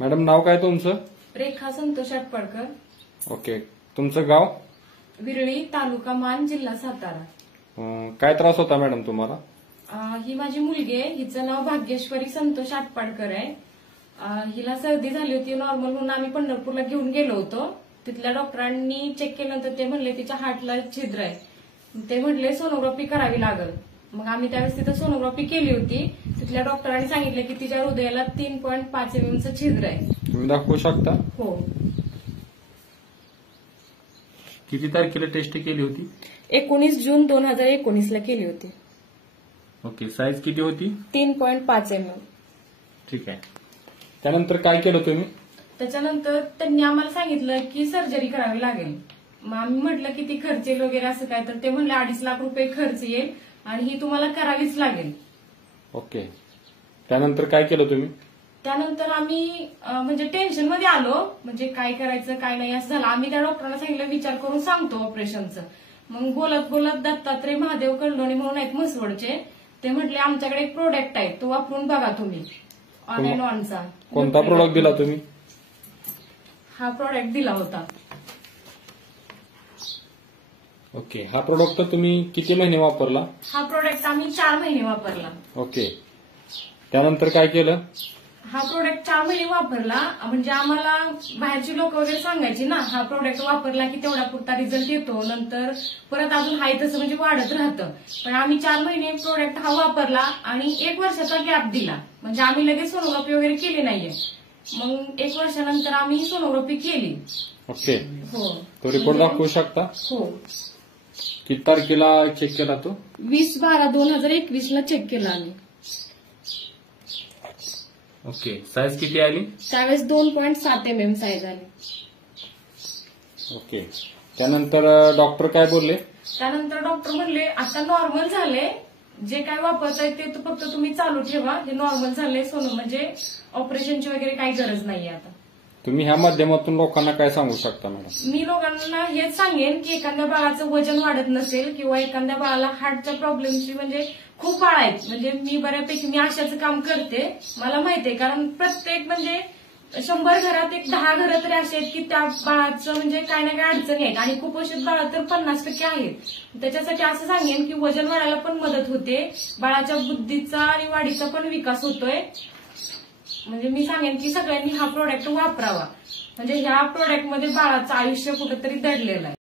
Madam नाव काय तुमचं? रेखा Santosh Atpadkar. Okay. तुमचं गाव? विरळी, तालुका मान, जिल्हा सातारा. काय त्रास होता मॅडम तुम्हाला? ही माझी मुलगी आहे. हिचं नाव भाग्येश्वरी संतोष आटपाडकर आहे. हिला सर्दी झाली होती नॉर्मल म्हणून आम्ही पंढरपूरला घेऊन गेलो होतो. तिथल्या डॉक्टरांनी चेक केल्यानंतर ते म्हणले तिच्या हार्टला छिद्र आहे. ते म्हणले सोनोग्राफी करावी लागेल. मग आम्ही त्यावेळेस तिथं सोनोग्राफी केली होती. तिथल्या डॉक्टरांनी सांगितलं की तिच्या हृदयाला 3.5 mm छिद्र आहे. तुम्ही दाखवू शकता? हो. किती तारखेला टेस्ट केली होती? 19 जून 2019 ला केली होती. ओके. साईज किती होती? 3.5 mm. ठीक आहे. त्यानंतर काय केलं तुम्ही? त्याच्यानंतर त्यांनी आम्हाला सांगितलं की सर्जरी करावी लागेल. मग आम्ही म्हटलं की ती खर्च येईल वगैरे असं काय, तर ते म्हणले 2.5 लाख रुपये खर्च येईल आणि ही तुम्हाला करावीच लागेल. ओके. त्यानंतर काय केलं तुम्ही? त्यानंतर आम्ही म्हणजे टेन्शन मध्ये आलो, म्हणजे काय करायचं काय नाही असं झालं. आम्ही त्या डॉक्टरांना सांगितलं विचार करून सांगतो ऑपरेशनचं. मग बोलत बोलत दत्तात्रय महादेव कल्लोणी म्हणून आहेत म्हसवडचे, ते म्हटले आमच्याकडे एक प्रोडक्ट आहे तो वापरून बघा तुम्ही, ऑन अँड ऑनचा. कोणता प्रोडक्ट दिला तुम्ही? हा प्रोडक्ट दिला होता. ओके. हा प्रोडक्ट तुम्ही किती महिने वापरला? हा प्रोडक्ट आम्ही 4 महिने वापरला. ओके. त्यानंतर काय केलं? हा प्रोडक्ट 4 महिने वापरला. म्हणजे आम्हाला बाहेरची लोक वगैरे सांगायची ना हा प्रोडक्ट वापरला की तेवढा पुरता रिझल्ट येतो, नंतर परत अजून हाय तसं म्हणजे वाढत राहतं. पण आम्ही 4 महिने प्रोडक्ट हा वापरला आणि 1 वर्षाचा गॅप दिला. म्हणजे आम्ही लगेच सोनोग्राफी वगैरे केली नाहीये. मग 1 वर्षानंतर आम्ही सोनोग्राफी केली. ओके. हो. तो रिपोर्ट दाखवू शकता? हो. किती तारखेला चेक केला तो? 20/12/2021 ला चेक केला आम्ही. ओके. साईज किती आली? त्यावेळेस 2.7 mm साईज आली. ओके. त्यानंतर डॉक्टर काय बोलले? त्यानंतर डॉक्टर म्हणले आता नॉर्मल झाले, जे काय वापरताय ते फक्त तुम्ही चालू ठेवा, हे नॉर्मल झालंय सोनं, म्हणजे ऑपरेशनची वगैरे काही गरज नाहीये आता. तुम्ही ह्या माध्यमातून लोकांना काय सांगू शकता मॅडम? मी लोकांना हेच सांगेन की एखाद्या बाळाचं वजन वाढत नसेल किंवा एखाद्या बाळाला हार्टच्या प्रॉब्लेमची, म्हणजे खूप बाळ आहेत, म्हणजे मी बऱ्यापैकी मी आशाचं काम करते, मला माहितीये, कारण प्रत्येक म्हणजे 100 घरात 10 घरं तरी असे आहेत की त्या बाळाचं म्हणजे काय ना काय अडचणी आहेत आणि कुपोषित बाळ तर 50% आहेत. त्याच्यासाठी असं सांगेन की वजन वाढायला पण मदत होते, बाळाच्या बुद्धीचा आणि वाढीचा पण विकास होतोय. म्हणजे मी सांगेन की सगळ्यांनी हा प्रोडक्ट वापरावा, म्हणजे ह्या प्रोडक्टमध्ये बाळाचं आयुष्य कुठेतरी दडलेलं आहे.